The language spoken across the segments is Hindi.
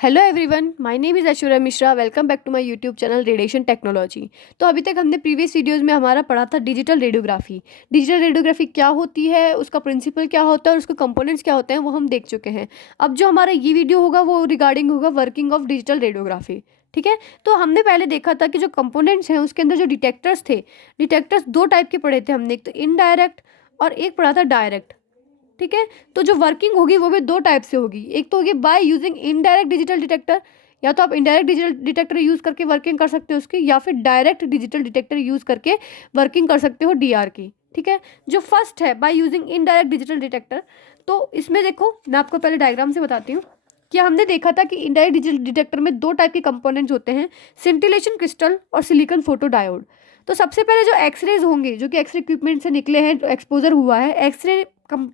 Hello everyone, my name is Aishwarya Mishra. Welcome back to my YouTube channel radiation technology. तो अभी तक हमने प्रीवियस वीडियोस में हमारा पढ़ा था डिजिटल रेडियोग्राफी। डिजिटल रेडियोग्राफी क्या होती है, उसका प्रिंसिपल क्या होता है और उसके कंपोनेंट्स क्या होते हैं, वो हम देख चुके हैं। अब जो हमारा ये वीडियो होगा वो रिगार्डिंग होगा वर्किंग ऑफ डिजिटल रेडियोग्राफी। ठीक है, तो हमने पहले देखा था कि जो कंपोनेंट्स हैं उसके अंदर जो डिटेक्टर्स थे, डिटेक्टर्स दो टाइप के पढ़े थे हमने, एक तो इनडायरेक्ट और एक पढ़ा था डायरेक्ट। ठीक है, तो जो वर्किंग होगी वो भी दो टाइप से होगी। एक तो होगी by using indirect digital detector, या तो आप इनडायरेक्ट डिजिटल डिटेक्टर यूज़ करके वर्किंग कर सकते हो उसकी, या फिर डायरेक्ट डिजिटल डिटेक्टर यूज़ करके वर्किंग कर सकते हो डीआर की। ठीक है, जो फर्स्ट है by using indirect digital detector, तो इसमें देखो मैं आपको पहले डायग्राम से बताती हूँ कि हमने देखा था कि इनडायरेक्ट डिजिटल डिटेक्टर में दो टाइप के कंपोनेंट्स होते हैं, सिंटिलेशन क्रिस्टल और सिलिकॉन फोटो डायोड। तो सबसे पहले जो एक्सरेज होंगे, जो कि एक्सरे इक्विपमेंट से निकले हैं, जो एक्सपोजर हुआ है एक्सरे,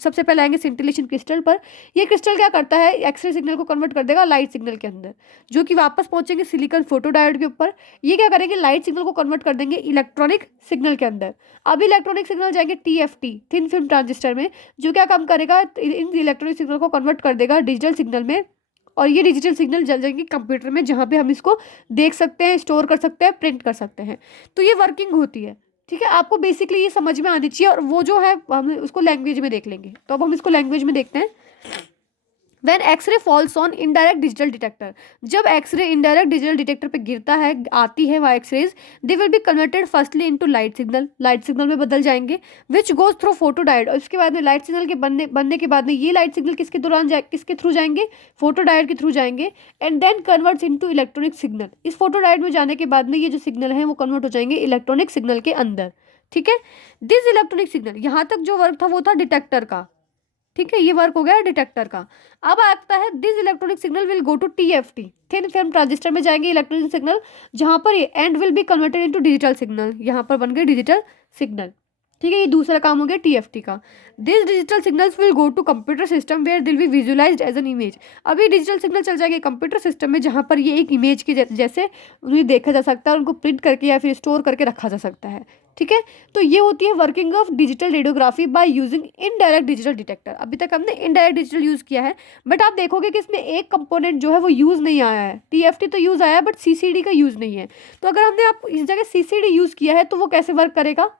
सबसे पहले आएंगे सिंटिलेशन क्रिस्टल पर। ये क्रिस्टल क्या करता है, एक्सरे सिग्नल को कन्वर्ट कर देगा लाइट सिग्नल के अंदर, जो कि वापस पहुंचेंगे सिलिकॉन फोटोडायोड के ऊपर। ये क्या करेंगे, लाइट सिग्नल को कन्वर्ट कर देंगे इलेक्ट्रॉनिक सिग्नल के अंदर। अब इलेक्ट्रॉनिक सिग्नल जाएंगे टीएफटी, थिन फिल्म ट्रांजिस्टर में, जो क्या काम करेगा, इन इलेक्ट्रॉनिक सिग्नल को कन्वर्ट कर देगा डिजिटल सिग्नल में। और ये डिजिटल सिग्नल जल जाएंगे कंप्यूटर में, जहाँ पे हम इसको देख सकते हैं, स्टोर कर सकते हैं, प्रिंट कर सकते हैं। तो ये वर्किंग होती है। ठीक है, आपको बेसिकली ये समझ में आनी चाहिए, और वो जो है हम उसको लैंग्वेज में देख लेंगे। तो अब हम इसको लैंग्वेज में देखते हैं। When X-ray falls on indirect digital detector, जब एक्सरे इनडायरेक्ट डिजिटल डिटेक्टर पे गिरता है, आती है वह x rays, they will be converted firstly into light signal में बदल जाएंगे, which goes through photo diode. और इसके बाद में लाइट सिग्नल के बनने के बाद में ये लाइट सिग्नल किसके थ्रू जाएंगे, फोटो डायोड के थ्रू जाएंगे, and then converts into electronic signal. इस फोटो डायोड में जाने के बाद में ये जो सिग्नल है वो कन्वर्ट हो जाएंगे इलेक्ट्रॉनिक सिग्नल के अंदर। ठीक है, दिस इलेक्ट्रॉनिक सिग्नल, यहाँ तक जो वर्क था वो था डिटेक्टर का। ठीक है, ये वर्क हो गया डिटेक्टर का। अब आता है this electronic signal will go to TFT, thin film transistor में जाएंगे इलेक्ट्रॉनिक सिग्नल, जहां पर ये and will be converted into digital signal, यहाँ पर बन गए डिजिटल सिग्नल। ठीक है, ये दूसरा काम हो गया टीएफटी का। This digital signals will go to computer system where will be visualized as an image. अभी डिजिटल सिग्नल चल जाएंगे कंप्यूटर सिस्टम में, जहाँ पर ये एक इमेज के जैसे उन्हें देखा जा सकता है, उनको प्रिंट करके या फिर स्टोर करके रखा जा सकता है। ठीक है, तो ये होती है working of digital radiography by using indirect digital detector. अभी तक हमने इनडायरेक्ट डिजिटल यूज़ किया है, बट आप देखोगे कि इसमें एक कंपोनेंट जो है वो यूज़ नहीं आया है। टीएफटी तो यूज़ आया है, बट सीसीडी का यूज़ नहीं है। तो अगर हमने आप इस जगह सीसीडी यूज़ किया है तो वो कैसे वर्क करेगा।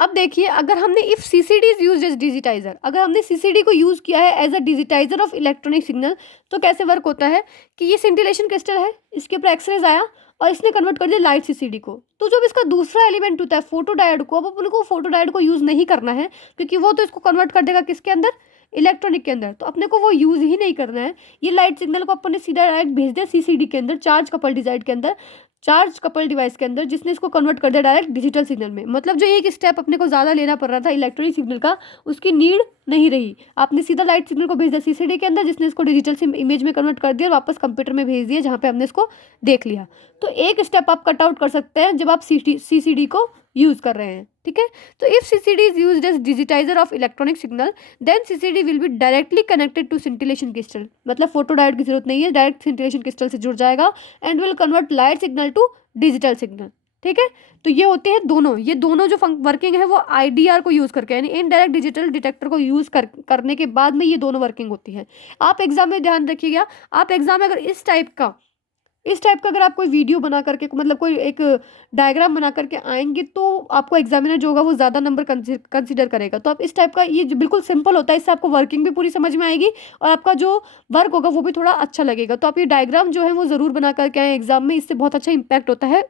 अब देखिए, अगर हमने if CCD is use as digitizer, अगर हमने सीसीडी को यूज़ किया है as a digitizer of electronic signal, तो कैसे वर्क होता है कि ये सिंटिलेशन क्रिस्टल है, इसके ऊपर एक्सरेज आया और इसने कन्वर्ट कर दिया लाइट सीसीडी को। तो जब इसका दूसरा एलिमेंट होता है फोटो डायोड को, अब अपन को फोटो डायोड को यूज़ नहीं करना है, क्योंकि वो तो इसको कन्वर्ट कर देगा किसके अंदर, इलेक्ट्रॉनिक के अंदर। तो अपने को वो यूज़ ही नहीं करना है। ये लाइट सिग्नल को अपन ने सीधा डायरेक्ट भेज दिया सीसीडी के अंदर, चार्ज कपल डिजाइड के अंदर, चार्ज कपल डिवाइस के अंदर, जिसने इसको कन्वर्ट कर दिया डायरेक्ट डिजिटल सिग्नल में। मतलब जो एक स्टेप अपने को ज़्यादा लेना पड़ रहा था इलेक्ट्रॉनिक सिग्नल का, उसकी नीड नहीं रही। आपने सीधा लाइट सिग्नल को भेज दिया सीसीडी के अंदर, जिसने इसको डिजिटल इमेज में कन्वर्ट कर दिया और वापस कंप्यूटर में भेज दिया, जहाँ पे हमने इसको देख लिया। तो एक स्टेप आप कट आउट कर सकते हैं जब आप सीसीडी को यूज़ कर रहे हैं। ठीक है, तो if CCD is used as digitizer of electronic signal, then CCD will be directly connected to scintillation crystal. मतलब फोटो डायोड की जरूरत नहीं है, डायरेक्ट सिंटिलेशन क्रिस्टल से जुड़ जाएगा and will convert light signal to digital signal. ठीक है, तो ये होते हैं दोनों, ये दोनों जो वर्किंग है वो आईडीआर को यूज़ करके, यानी इनडायरेक्ट डिजिटल डिटेक्टर को यूज़ करने के बाद में ये दोनों वर्किंग होती है। आप एग्जाम में ध्यान रखिएगा, आप एग्जाम में अगर इस टाइप का अगर आप कोई वीडियो बना करके, मतलब कोई एक डायग्राम बना करके आएंगे, तो आपको एग्जामिनर जो होगा वो ज़्यादा नंबर कंसीडर करेगा। तो आप इस टाइप का, ये जो बिल्कुल सिंपल होता है, इससे आपको वर्किंग भी पूरी समझ में आएगी और आपका जो वर्क होगा वो भी थोड़ा अच्छा लगेगा। तो आप ये डायग्राम जो है वो ज़रूर बना करके आए एग्जाम में, इससे बहुत अच्छा इंपैक्ट होता है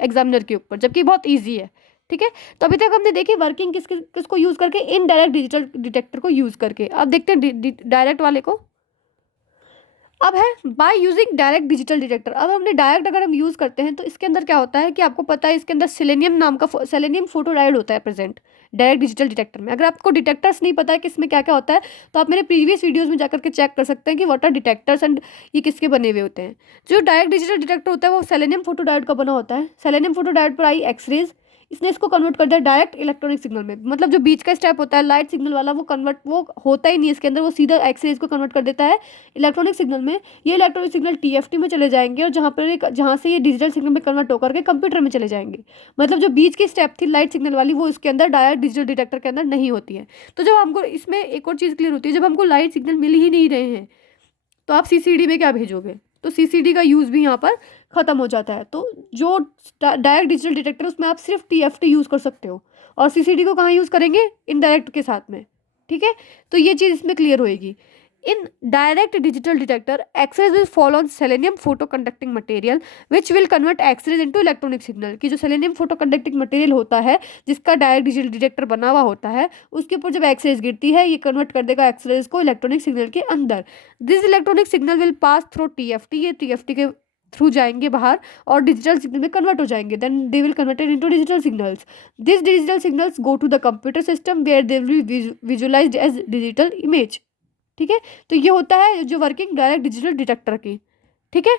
एग्जामिनर के ऊपर, जबकि बहुत ईजी है। ठीक है, तो अभी तक हमने देखी वर्किंग किसको यूज़ करके, इनडायरेक्ट डिजिटल डिटेक्टर को यूज़ करके। अब देखते हैं डायरेक्ट वाले को। अब है by using direct digital detector. अब हमने डायरेक्ट अगर हम यूज़ करते हैं तो इसके अंदर क्या होता है कि आपको पता है, इसके अंदर सेलेनियम नाम का सेलेनियम फोटो डायोड होता है प्रेजेंट डायरेक्ट डिजिटल डिटेक्टर में। अगर आपको डिटेक्टर्स नहीं पता है कि इसमें क्या क्या होता है, तो आप मेरे प्रीवियस वीडियोस में जाकर के चेक कर सकते हैं कि व्हाट आर डिटेक्टर्स एंड ये किसके बने हुए होते हैं। जो डायरेक्ट डिजिटल डिटेक्टर होता है वो सेलेनियम फोटो डायोड का बना होता है। सेलेनियम फोटो डायोड पर आई एक्सरेज, इसने इसको कन्वर्ट कर दिया डायरेक्ट इलेक्ट्रॉनिक सिग्नल में। मतलब जो बीच का स्टेप होता है लाइट सिग्नल वाला, वो होता ही नहीं इसके अंदर, वो सीधा एक्सरेज को कन्वर्ट कर देता है इलेक्ट्रॉनिक सिग्नल में। ये इलेक्ट्रॉनिक सिग्नल टीएफटी में चले जाएंगे और जहाँ से ये डिजिटल सिग्नल में कन्वर्ट होकर के कंप्यूटर में चले जाएंगे। मतलब जो बीच की स्टेप थी लाइट सिग्नल वाली, वो इसके अंदर डायरेक्ट डिजिटल डिटेक्टर के अंदर नहीं होती है। तो जब हमको इसमें एक और चीज़ क्लियर होती है, जब हमको लाइट सिग्नल मिल ही नहीं रहे हैं, तो आप CCD में क्या भेजोगे? तो CCD का यूज़ भी यहाँ पर ख़त्म हो जाता है। तो जो डायरेक्ट डिजिटल डिटेक्टर उसमें आप सिर्फ TFT यूज़ कर सकते हो, और CCD को कहाँ यूज़ करेंगे? इनडायरेक्ट के साथ में, ठीक है। तो ये चीज़ इसमें क्लियर होएगी। In direct digital detector, x rays will fall on selenium photo conducting material which will convert x rays into electronic signal. कि जो सेलेनियम फोटो कंडक्टिंग मटेरियल होता है, जिसका डायरेक्ट डिजिटल डिटेक्टर बना हुआ होता है, उसके ऊपर जब एक्सरेज गिरती है, ये कन्वर्ट कर देगा एक्सरेज को इलेक्ट्रॉनिक सिग्नल के अंदर। This electronic signal will pass through TFT, ये TFT के थ्रू जाएंगे बाहर और डिजिटल सिग्नल में कन्वर्ट हो जाएंगे। Then they will converted into digital signals. This digital signals go to the computer system where they will be visualized as digital image, ठीक है। तो ये होता है जो वर्किंग डायरेक्ट डिजिटल डिटेक्टर की, ठीक है।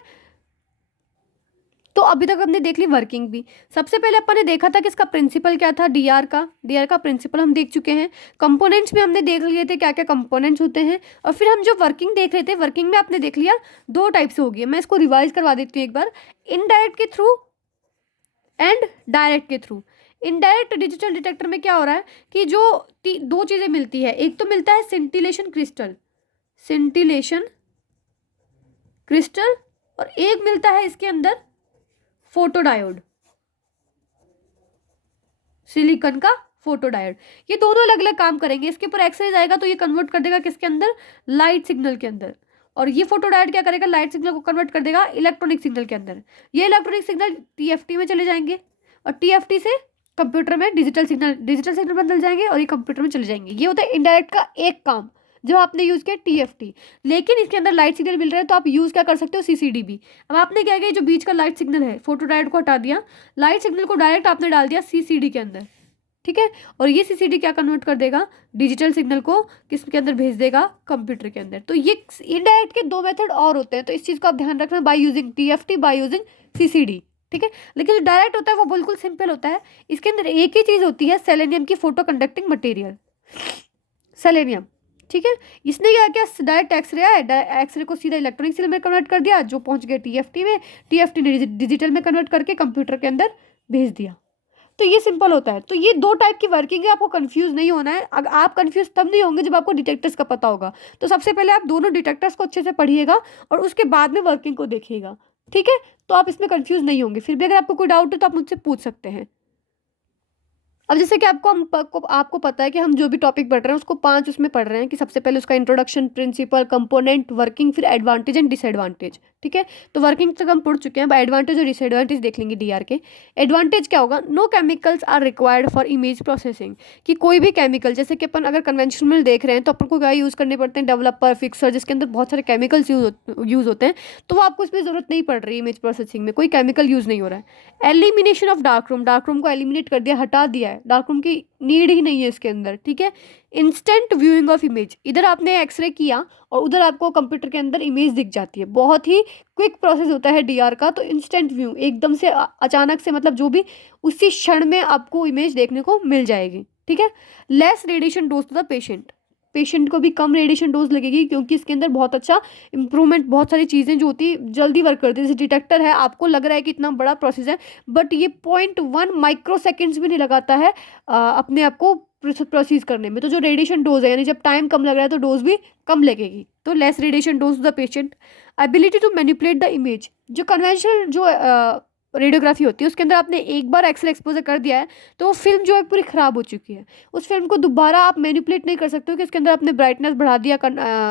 तो अभी तक हमने देख ली वर्किंग भी। सबसे पहले अपन ने देखा था कि इसका प्रिंसिपल क्या था, डीआर का प्रिंसिपल हम देख चुके हैं। कंपोनेंट्स में हमने देख लिए थे क्या क्या कंपोनेंट्स होते हैं, और फिर हम जो वर्किंग देख रहे थे, वर्किंग में आपने देख लिया दो टाइप से होगी। मैं इसको रिवाइज करवा देती हूँ एक बार, इनडायरेक्ट के थ्रू एंड डायरेक्ट के थ्रू। इनडायरेक्ट डिजिटल डिटेक्टर में क्या हो रहा है कि जो दो चीज़ें मिलती है, एक तो मिलता है सिंटिलेशन क्रिस्टल, और एक मिलता है इसके अंदर फोटोडायोड, सिलिकॉन का फोटोडायोड। ये दोनों अलग अलग काम करेंगे। इसके ऊपर एक्सरेज आएगा तो ये कन्वर्ट कर देगा किसके अंदर? लाइट सिग्नल के अंदर। और ये फोटोडायोड क्या करेगा? लाइट सिग्नल को कन्वर्ट कर देगा इलेक्ट्रॉनिक सिग्नल के अंदर। ये इलेक्ट्रॉनिक सिग्नल TFT में चले जाएंगे, और TFT से कंप्यूटर में डिजिटल सिग्नल बदल जाएंगे, और ये कंप्यूटर में चले जाएंगे। ये होता है इनडायरेक्ट का एक काम जब आपने यूज़ किया TFT। लेकिन इसके अंदर लाइट सिग्नल मिल रहा है तो आप यूज़ क्या कर सकते हो? CCD भी। अब आपने क्या किया, जो बीच का लाइट सिग्नल है, फोटोडायोड को हटा दिया, लाइट सिग्नल को डायरेक्ट आपने डाल दिया CCD के अंदर, ठीक है। और ये CCD क्या कन्वर्ट कर देगा? डिजिटल सिग्नल को किसके अंदर भेज देगा? कंप्यूटर के अंदर। तो ये इनडायरेक्ट के दो मेथड और होते हैं, तो इस चीज़ को आप ध्यान रखना, by using TFT, by using CCD, ठीक है। लेकिन जो डायरेक्ट होता है वो बिल्कुल सिंपल होता है। इसके अंदर एक ही चीज़ होती है, सेलेनियम की फोटो कंडक्टिंग मटेरियल, सेलेनियम, ठीक है। इसने क्या किया? डायरेक्ट एक्सरे आया, एक्सरे को सीधा इलेक्ट्रॉनिक सिग्नल में कन्वर्ट कर दिया, जो पहुंच गया TFT में, TFT ने डिजिटल में कन्वर्ट करके कंप्यूटर के अंदर भेज दिया। तो ये सिंपल होता है। तो ये दो टाइप की वर्किंग है, आपको कंफ्यूज नहीं होना है। अगर आप कंफ्यूज तब नहीं होंगे जब आपको डिटेक्टर्स का पता होगा। तो सबसे पहले आप दोनों डिटेक्टर्स को अच्छे से पढ़िएगा और उसके बाद में वर्किंग को देखिएगा, ठीक है। तो आप इसमें कंफ्यूज नहीं होंगे। फिर भी अगर आपको कोई डाउट है तो आप मुझसे पूछ सकते हैं। अब जैसे कि आपको पता है कि हम जो भी टॉपिक पढ़ रहे हैं उसको 5 उसमें पढ़ रहे हैं, कि सबसे पहले उसका इंट्रोडक्शन, प्रिंसिपल, कंपोनेंट, वर्किंग, फिर एडवांटेज एंड डिसएडवांटेज, ठीक है। तो वर्किंग तक हम पढ़ चुके हैं, एडवांटेज और डिसएडवांटेज देख लेंगे डीआर के। एडवांटेज क्या होगा? No chemicals are required for image processing, कि कोई भी केमिकल, जैसे कि अपन अगर कन्वेंशनल देख रहे हैं तो अपन को क्या यूज़ करने पड़ते हैं? डेवलपर, फिक्सर, जिसके अंदर बहुत सारे केमिकल्स यूज़ होते हैं। तो वो आपको इसमें ज़रूरत नहीं पड़ रही, इमेज प्रोसेसिंग में कोई केमिकल यूज़ नहीं हो रहा है। एलिमिनेशन ऑफ डार्क रूम को एलिमिनेट कर दिया, हटा दिया है, डार्क रूम की नीड ही नहीं है इसके अंदर, ठीक है। इंस्टेंट व्यूइंग ऑफ इमेज, इधर आपने एक्सरे किया और उधर आपको कंप्यूटर के अंदर इमेज दिख जाती है। बहुत ही क्विक प्रोसेस होता है डीआर का। तो इंस्टेंट व्यू, एकदम से अचानक से, मतलब जो भी उसी क्षण में आपको इमेज देखने को मिल जाएगी, ठीक है। Less radiation dose to the patient को भी कम रेडिएशन डोज लगेगी, क्योंकि इसके अंदर बहुत अच्छा इंप्रूवमेंट, बहुत सारी चीज़ें जो होती जल्दी वर्क करती है। जैसे डिटेक्टर है, आपको लग रहा है कि इतना बड़ा प्रोसेस है, बट ये 0.1 माइक्रो सेकेंड्स भी नहीं लगाता है अपने आप को प्रोसीज करने में। तो जो रेडिएशन डोज है, यानी जब टाइम कम लग रहा है तो डोज भी कम लगेगी। तो less radiation dose to the patient. Ability to manipulate the image, जो कन्वेंशनल जो रेडियोग्राफी होती है उसके अंदर आपने एक बार एक्सरे एक्सपोजर कर दिया है तो वो फिल्म जो है पूरी ख़राब हो चुकी है। उस फिल्म को दोबारा आप मैनिपुलेट नहीं कर सकते हो कि इसके अंदर आपने ब्राइटनेस बढ़ा दिया,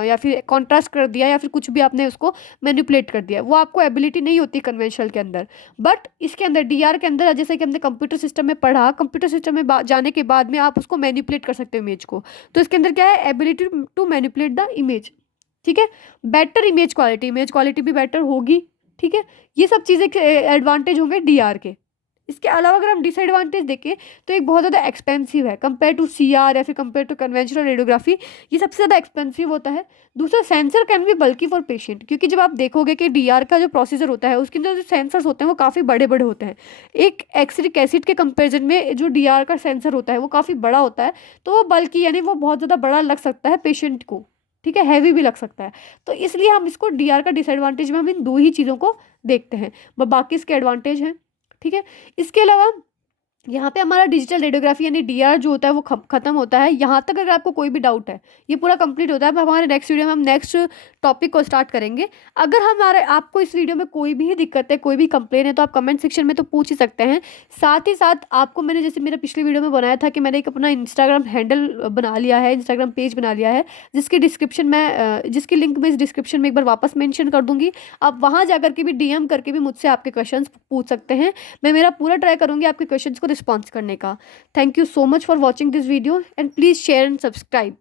या फिर कॉन्ट्रास्ट कर दिया, या फिर कुछ भी आपने उसको मैनिपुलेट कर दिया। वो आपको एबिलिटी नहीं होती कन्वेंशनल के अंदर। बट इसके अंदर डीआर के अंदर, जैसे कि हमने कंप्यूटर सिस्टम में पढ़ा, कंप्यूटर सिस्टम में जाने के बाद में आप उसको मैनिपुलेट कर सकते हो इमेज को। तो इसके अंदर क्या है? Ability to manipulate the image, ठीक है। बेटर इमेज क्वालिटी भी बेटर होगी, ठीक है। ये सब चीज़ें एडवांटेज होंगे डीआर के। इसके अलावा अगर हम डिसएडवांटेज देखें तो एक बहुत ज़्यादा एक्सपेंसिव है कंपेयर टू सीआर, या फिर कंपेयर टू कन्वेंशनल रेडियोग्राफी। ये सबसे ज़्यादा एक्सपेंसिव होता है। दूसरा, सेंसर कैन बी बल्कि फॉर पेशेंट, क्योंकि जब आप देखोगे कि डीआर का जो प्रोसीजर होता है उसके अंदर जो सेंसर्स होते हैं वो काफ़ी बड़े बड़े होते हैं। एक एक्सरिक एसिड के कंपेरिजन में जो डीआर का सेंसर होता है वो काफ़ी बड़ा होता है। तो वो बल्कि, यानी वो बहुत ज़्यादा बड़ा लग सकता है पेशेंट को, ठीक है, हैवी भी लग सकता है। तो इसलिए हम इसको डीआर का डिसएडवांटेज में हम इन दो ही चीज़ों को देखते हैं, बाकी इसके एडवांटेज हैं, ठीक है। इसके अलावा यहाँ पे हमारा डिजिटल रेडियोग्राफी यानी डीआर जो होता है वो खत्म होता है। यहाँ तक अगर आपको कोई भी डाउट है, ये पूरा कंप्लीट होता है। अब हमारे नेक्स्ट वीडियो में हम नेक्स्ट टॉपिक को स्टार्ट करेंगे। अगर हमारे आपको इस वीडियो में कोई भी दिक्कत है, कोई भी कंप्लेन है, तो आप कमेंट सेक्शन में तो पूछ ही सकते हैं। साथ ही साथ आपको मैंने जैसे मेरे पिछले वीडियो में बनाया था कि मैंने एक अपना इंस्टाग्राम हैंडल बना लिया है, इंस्टाग्राम पेज बना लिया है, जिसकी लिंक मैं इस डिस्क्रिप्शन में एक बार वापस मेंशन कर दूंगी। आप वहाँ जा करके भी डीएम करके भी मुझसे आपके क्वेश्चंस पूछ सकते हैं। मैं मेरा पूरा ट्राई करूंगी आपके क्वेश्चंस को रिस्पॉन्स करने का। Thank you so much for watching this video and please share and subscribe.